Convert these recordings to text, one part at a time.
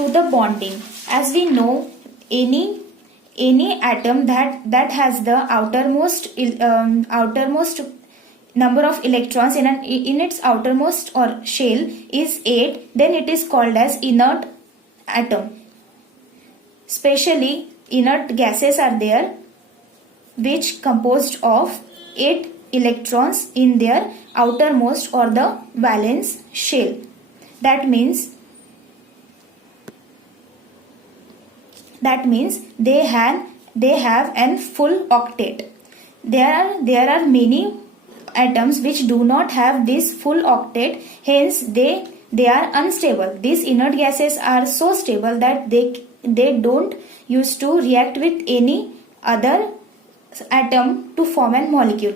to the bonding. As we know, any atom that has the outermost number of electrons in its outermost or shell is 8, then it is called as inert atom. Specially, inert gases are there which composed of 8 electrons in their outermost or the valence shell. That means they have an full octet. There are many atoms which do not have this full octet, hence they are unstable. These inert gases are so stable that they don't used to react with any other atom to form a molecule.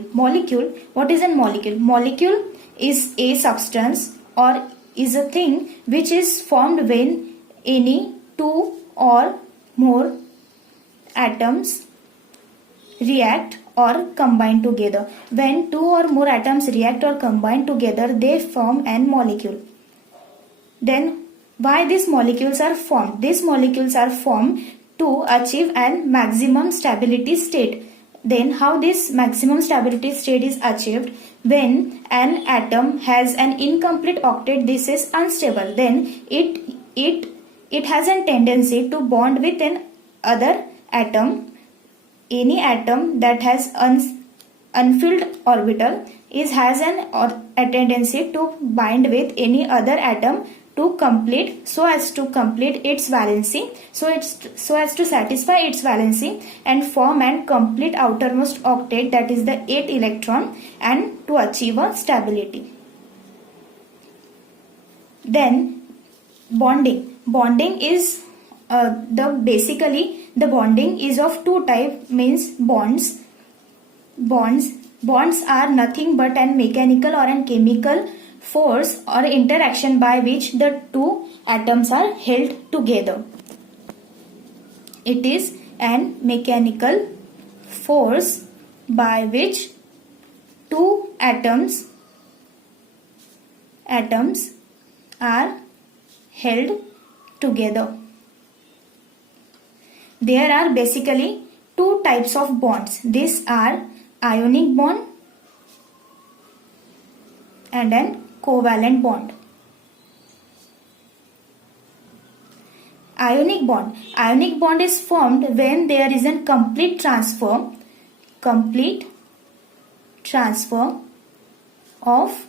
What is a molecule? Molecule is a substance or is a thing which is formed when any two or more atoms react or combine together. When two or more atoms react or combine together, they form an molecule. Then why these molecules are formed? These molecules are formed to achieve an maximum stability state. Then how this maximum stability state is achieved? When an atom has an incomplete octet, this is unstable. Then it has a tendency to bond with an other atom. Any atom that has unfilled orbital has a tendency to bind with any other atom to complete its valency, so as to satisfy its valency and form an complete outermost octet, that is the 8 electron, and to achieve a stability. Then bonding is basically the bonding is of two types, means bonds are nothing but an mechanical or an chemical force or interaction by which the two atoms are held together. It is an mechanical force by which two atoms are held together. There are basically two types of bonds. These are ionic bond and an covalent bond. Ionic bond is formed when there is a complete transfer of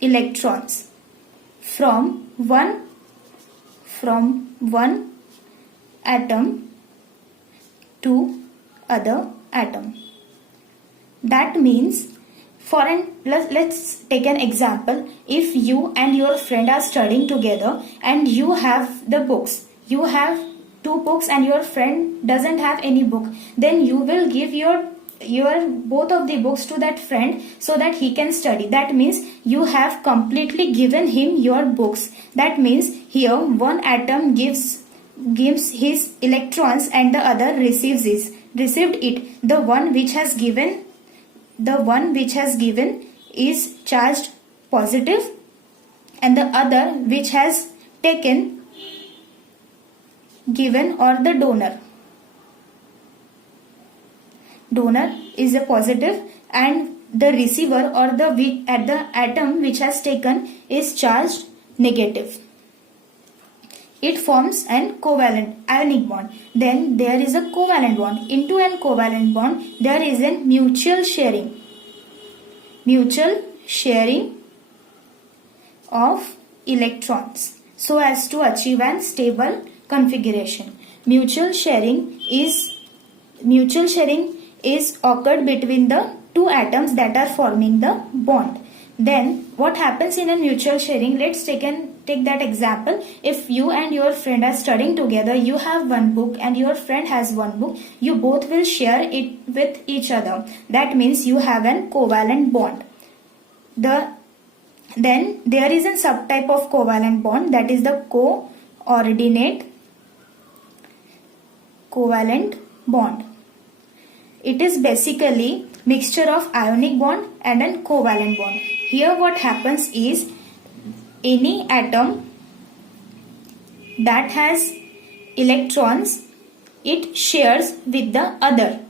electrons from one atom to other atom. That means, let's take an example. If you and your friend are studying together and you have the books, you have 2 books and your friend doesn't have any book, then you will give your both of the books to that friend so that he can study. That means you have completely given him your books. That means here one atom gives his electrons and the other received it. The one which has given is charged positive, and the other which has given, or the donor is a positive, and the receiver or the atom which has taken is charged negative. It forms an covalent ionic bond. Then there is a covalent bond. Into an covalent bond there is a mutual sharing of electrons so as to achieve an stable configuration. Mutual sharing is occurred between the two atoms that are forming the bond. Then what happens in a mutual sharing? Let's take that example. If you and your friend are studying together, you have one book and your friend has one book, you both will share it with each other. That means you have an covalent bond. Then there is a subtype of covalent bond, that is the coordinate covalent bond. It is basically mixture of ionic bond and a covalent bond. Here what happens is any atom that has electrons, it shares with the other.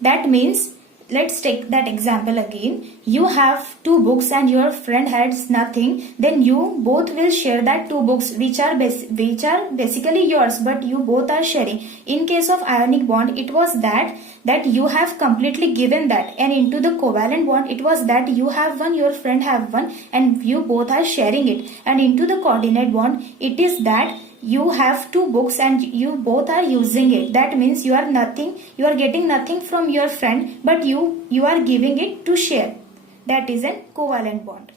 That means, let's take that example again. You have two books and your friend has nothing. Then you both will share that two books which are basically yours, but you both are sharing. In case of ionic bond, it was that you have completely given that, and into the covalent bond, it was that you have one, your friend have one, and you both are sharing it. And into the coordinate bond, it is that you have two books and you both are using it. That means you are getting nothing from your friend, but you are giving it to share. That is a covalent bond.